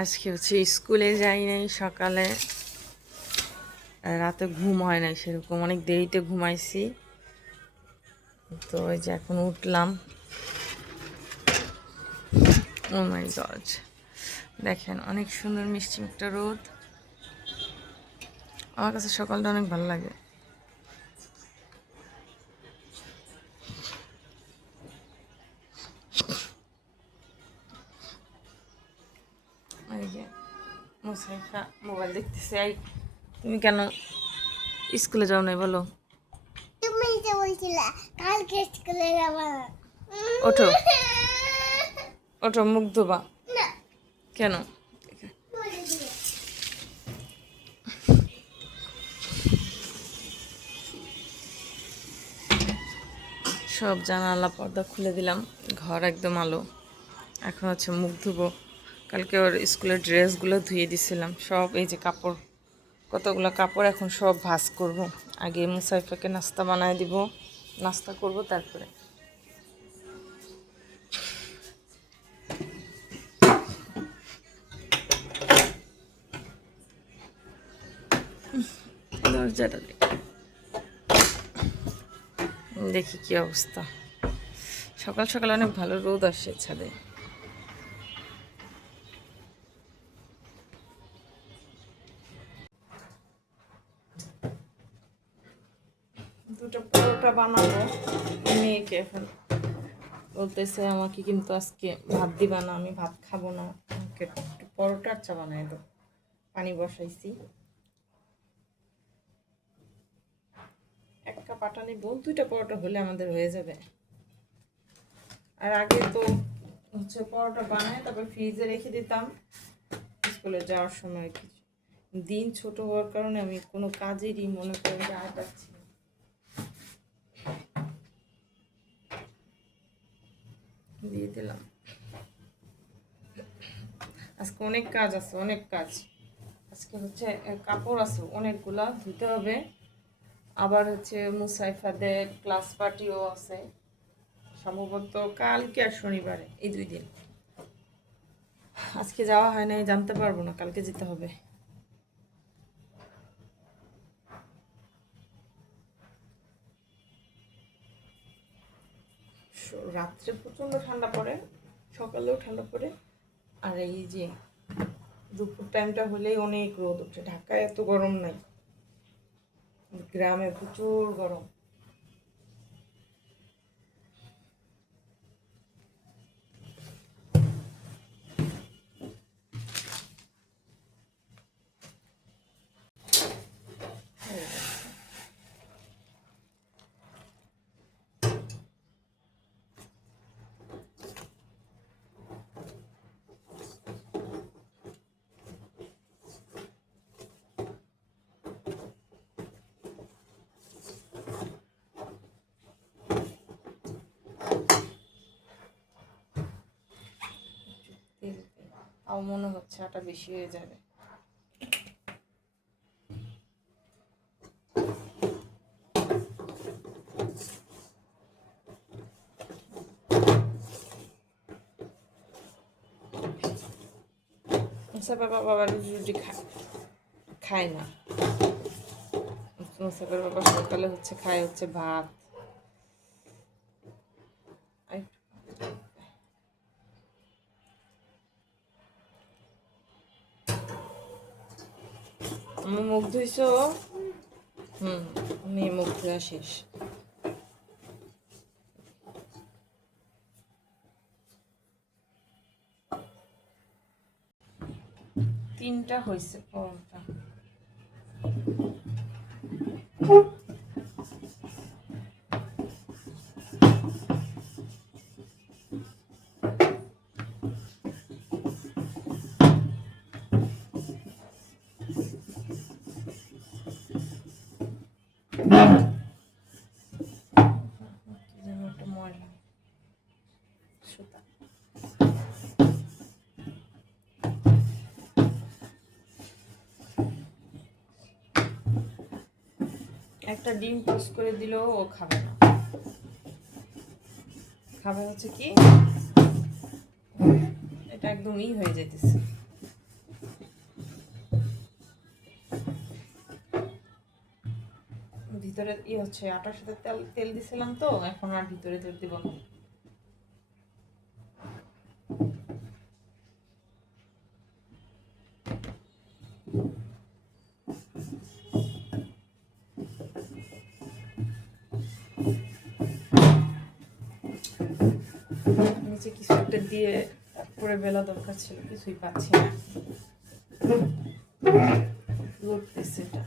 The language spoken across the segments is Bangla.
আজকে হচ্ছে স্কুলে যাই নাই সকালে, রাতে ঘুম হয় নাই সেরকম, অনেক দেরিতে ঘুমাইছি। তো ওই যে এখন উঠলাম। ও মাই গড, দেখেন অনেক সুন্দর মিষ্টি একটা রোদ। আমার কাছে সকালটা অনেক ভালো লাগে। এই যে মুসাইফা মোবাইল দেখতেছে। এই তুমি কেন স্কুলে যাও নাই বলো? তুমি তো বলছিলে কালকে স্কুলে যাবা না। ওঠো ওঠো, মুখ ধোবা। না, কেন? বলে দিলে। সব জানালা পর্দা খুলে দিলাম, ঘর একদম আলো। এখন হচ্ছে মুখ ধুবো। কালকে ওর স্কুলের ড্রেসগুলো ধুয়ে দিছিলাম সব, এই যে কাপড়, কতগুলো কাপড় এখন সব ভাঁজ করব। আগে মুসাইফাকে নাস্তা বানায় দিব, নাস্তা করব তারপরে। দরজাটা দেখি কি অবস্থা। সকাল সকাল অনেক ভালো রোদ আসছে ছাদে। দুটো পরোটা বানাবো মেয়েকে। এখন বলতেছে আমাকে কিন্তু আজকে ভাত দিবা না, আমি ভাত খাবো না, আমাকে একটু পরোটা আর চা বানাই দাও। পানি বসাইছি, 1 কাপ আটা নিব, 2টা পরোটা হলে আমাদের হয়ে যাবে। আর আগে তো হচ্ছে পরোটা বানায় তারপর ফ্রিজে রেখে দিতাম স্কুলে যাওয়ার সময়। কিছু দিন ছোট হওয়ার কারণে আমি কোনো কাজেরই মনে করি যে আর পাচ্ছি না। দিয়ে দিলাম। আজকে অনেক কাজ আছে, অনেক কাজ। আজকে হচ্ছে কাপড় আছে অনেকগুলা, ধুতে হবে। আবার হচ্ছে মুসাইফাদের ক্লাস পার্টিও আছে, সম্ভবত কালকে আর শনিবারে, এই 2 দিন। আজকে যাওয়া হয় নাই, জানতে পারবো না, কালকে যেতে হবে। রাত্রে প্রচণ্ড ঠান্ডা পড়ে, সকালেও ঠান্ডা পড়ে। আর এই যে দুপুর টাইমটা হলেই অনেক রোদ ওঠে। ঢাকায় এত গরম নাই, গ্রামে প্রচুর গরম। তাও মনে হচ্ছে আটা বেশি হয়ে যাবে। মুসাফার বাবা রুটি রুটি খায় না। মুসাফার বাবা সকালে হচ্ছে খায় হচ্ছে ভাত। আমার মুখ ধুইছো? মেয়ে মুখ ধোয়া শেষ। তিনটা হয়েছে পরোটা। একটা ময়লা সুতা। একটা ডিম পোস্ট করে দিলেও ও খাবে না, খাবে হচ্ছে কি এটা একদমই হয়ে যাইতেছে। ভিতরে হচ্ছে আটার সাথে তেল তেল দিছিলাম তো, এখন আর ভিতরে তেল দিব না। নিচে কিছু একটা দিয়ে পরে বেলা দরকার ছিল, কিছুই পাচ্ছি না, লড়তেছে এটা।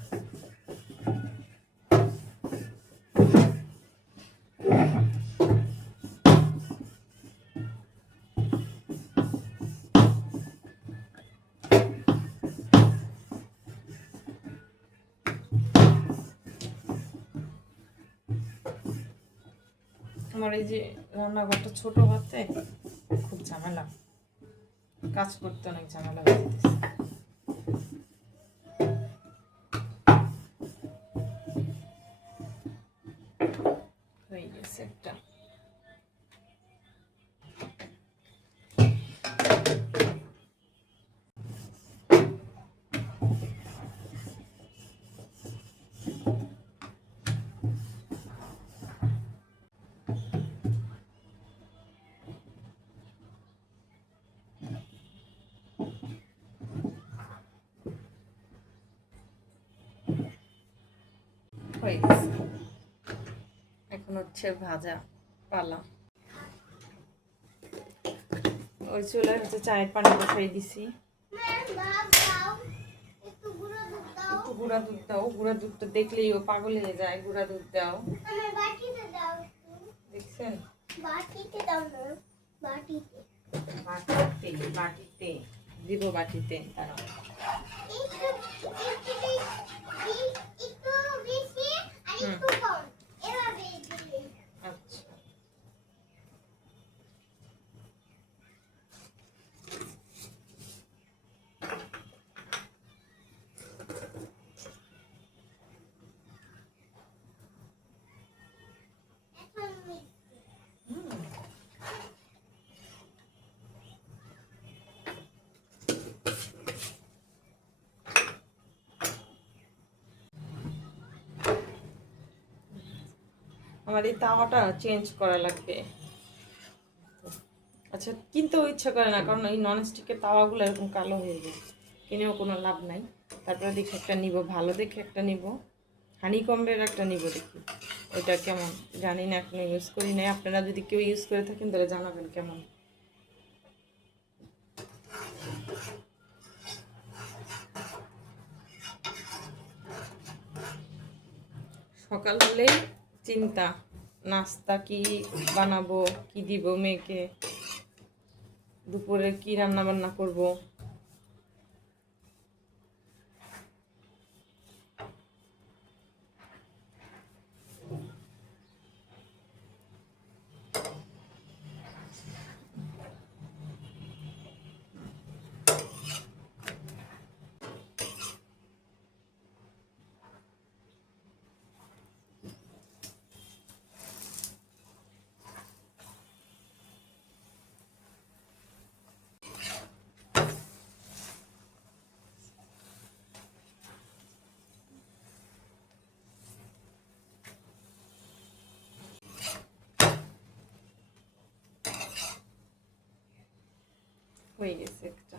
আমার এই যে রান্নাঘরটা ছোট হাতে খুব ঝামেলা, কাজ করতে অনেক ঝামেলা হয়ে যেতেছে। হয়ে গেছে একটা। হয়ে গেছে, এখন হচ্ছে ভাজা পালা। ওই চুলায় হচ্ছে চায়ের পানি বসাই দিছি। একটু গুঁড়া দুধ দাও, গুঁড়া দুধটা দেখলেই ও পাগল হয়ে যায়। গুঁড়া দুধ দাও, দেখছেন? বাটিতে বাটিতে দিব, বাটিতে দাঁড়াও। আচ্ছা, আমার এই তাওয়াটা চেঞ্জ করা লাগবে। আচ্ছা, কিনতেও ইচ্ছা করে না, কারণ এই ননস্টিকের তাওয়াগুলো এরকম কালো হয়ে যায়, কিনেও কোনো লাভ নাই। তারপরে দেখি একটা নিব, ভালো দেখে একটা নিব, হানিকম্বের একটা নিব, দেখি ওইটা কেমন। জানি না, এখনো ইউজ করি নাই। আপনারা যদি কেউ ইউজ করে থাকেন তাহলে জানাবেন কেমন। সকাল হলেই চিন্তা, নাস্তা কি বানাবো, কি দিব মেয়েকে, দুপুরে কি রান্না বান্না করব। হয়ে গেছে একটা।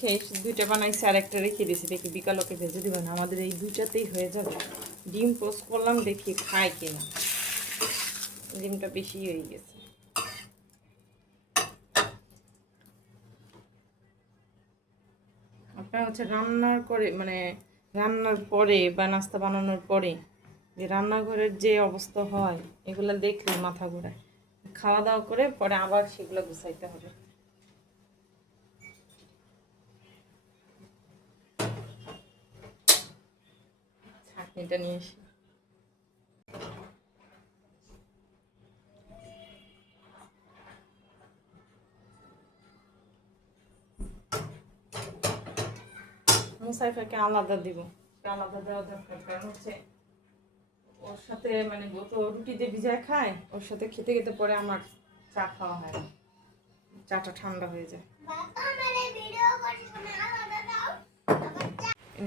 সেই দুইটা বানাইছি, আর একটা রেখে দিয়েছি, দেখি বিকালকে ভেজে দিব না, আমাদের এই দুইটাতেই হয়ে যাবে। ডিম পোস্ট করলাম, দেখি খায় কিনা। ডিমটা বেশি হয়ে গেছে। আপনার হচ্ছে রান্নার করে মানে রান্নার পরে বা নাস্তা বানানোর পরে যে রান্নাঘরের যে অবস্থা হয় এগুলো দেখলে মাথা ঘোরায়। খাওয়া দাওয়া করে পরে আবার সেগুলো গুছাইতে হবে। ছাঁকনিটা নিয়ে এসে মুসাইফাকে আলাদা দিব, আলাদা দেওয়া দরকার। কারণ হচ্ছে ওর সাথে মানে ও তো রুটি দিয়ে ভিজায় খায়, ওর সাথে খেতে খেতে পরে আমার চা খাওয়া হয় না, চাটা ঠান্ডা হয়ে যায়।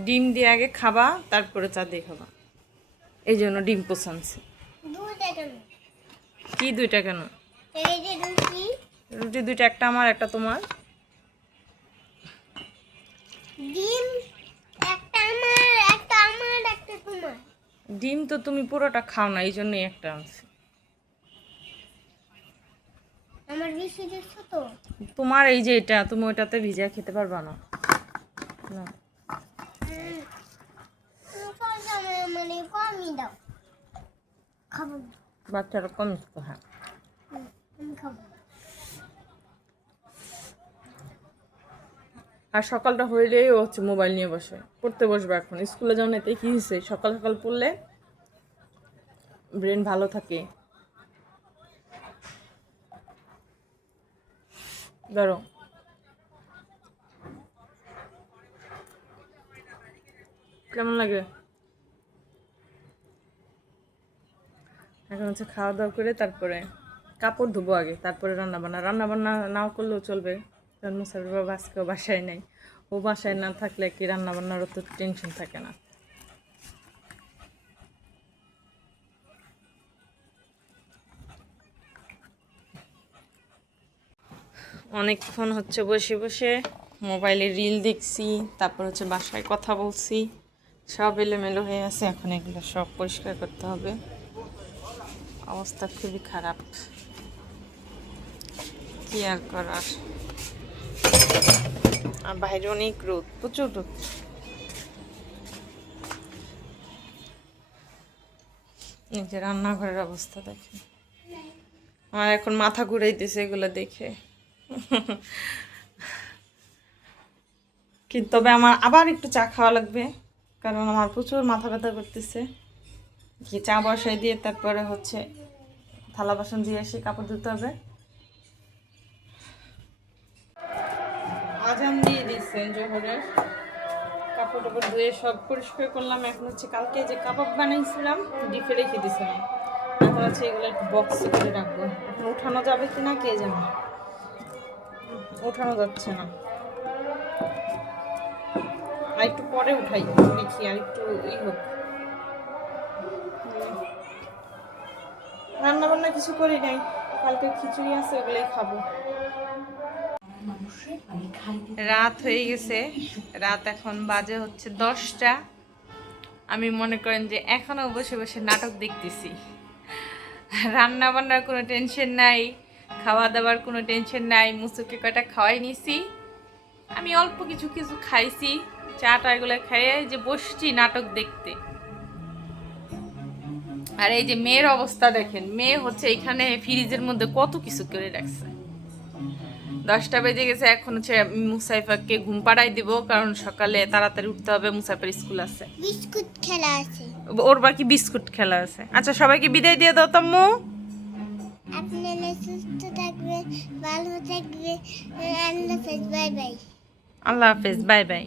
ডিম দিয়ে আগে খাবা, তারপরে চা দিয়ে খাবা, এই জন্য ডিম পোষানছে। কি দুইটা কেন? রুটি দুইটা, একটা আমার একটা তোমার। ডিম একটা আমার, একটা আমার, একটা তোমার। ডিম তো তুমি পুরোটা খাও না, এই জন্যই একটা আনছি। আমার বেশি দিচ্ছ তো। তোমার এই যে এটা, তুমি ওইটাতে ভিজা খেতে পারবা না। না মানে কমই দাও, খাবো না। বাচ্চারা কম তো, হ্যাঁ। আমি খাবো। আর সকালটা হইলেই ও হচ্ছে মোবাইল নিয়ে বসে, পড়তে বসবে এখন। স্কুলে যাও না, এতে কি হয়েছে? সকাল সকাল পড়লে ব্রেন ভালো থাকে। ধরো কেমন লাগে? এখন হচ্ছে খাওয়া দাওয়া করে তারপরে কাপড় ধুবো আগে, তারপরে রান্না বান্না নাও করলেও চলবে, কারণ মুসাফির বাবা আজকেও বাসায় নেই। ও বাসায় না থাকলে কি রান্না বান্নারও তো টেনশন থাকে না। অনেকক্ষণ হচ্ছে বসে বসে মোবাইলে রিল দেখছি, তারপর হচ্ছে বাসায় কথা বলছি, সব এলোমেলো হয়ে আছে। এখন এগুলো সব পরিষ্কার করতে হবে, অবস্থা খুবই খারাপ, কি আর করার। আর বাইরে অনেক রোদ, প্রচুর রোদ। এই যে রান্নাঘরের অবস্থা দেখে আমার এখন মাথা ঘুরাইতেছে এগুলো দেখে। কিন্তু তবে আমার আবার একটু চা খাওয়া লাগবে, কারণ আমার প্রচুর মাথা ব্যথা করতেছে। কি চা বসাই দিয়ে তারপরে হচ্ছে থালা বাসন দিয়ে এসে কাপড় ধুতে হবে। আজান দিয়ে দিচ্ছেন জোহরের, কাপড় টাপড় ধুয়ে সব পরিষ্কার করলাম। এখন হচ্ছে কালকে যে কাবাব বানাইছিলাম ডিপে রেখে দিয়েছিলাম, এখন হচ্ছে এগুলো একটু বক্সে করে রাখবো। এখন উঠানো যাবে কিনা কে জানে, উঠানো যাচ্ছে না। আর একটু পরে উঠাই দেখি, আর একটু হোক। রান্না বান্না কিছু করি নাই, কালকে খিচুড়ি আছে, ওগুলোই খাবো। রাত হয়ে গেছে, রাত এখন বাজে হচ্ছে 10টা। আমি মনে করেন যে এখনো বসে বসে নাটক দেখতেছি। রান্না বান্নার কোনো টেনশন নাই, খাওয়া দাওয়ার কোনো টেনশন নাই। মুসুকে কয়টা খাওয়াই নিছি, আমি অল্প কিছু কিছু খাইছি, চাটা এগুলো খাইয়ে যে বসছি নাটক দেখতে। আর এই যে মেয়ের অবস্থা দেখেন, মেয়ে হচ্ছে এখানে ফ্রিজের মধ্যে কত কিছু করে রাখছে। 10টা বেজে গেছে, এখন হচ্ছে মুসাইফাকে ঘুম পাড়াই দিব, কারণ সকালে তাড়াতাড়ি উঠতে হবে, মুসাইফার স্কুল আছে। বিস্কুট খেলা আছে, ওর বাকি বিস্কুট খেলা আছে। আচ্ছা সবাইকে বিদায় দিয়ে দাও তাম্মু। আপনারা সুস্থ থাকবেন, ভালো থাকবেন। আল্লাহ হাফেজ, বাই বাই। আল্লাহ হাফেজ, বাই বাই।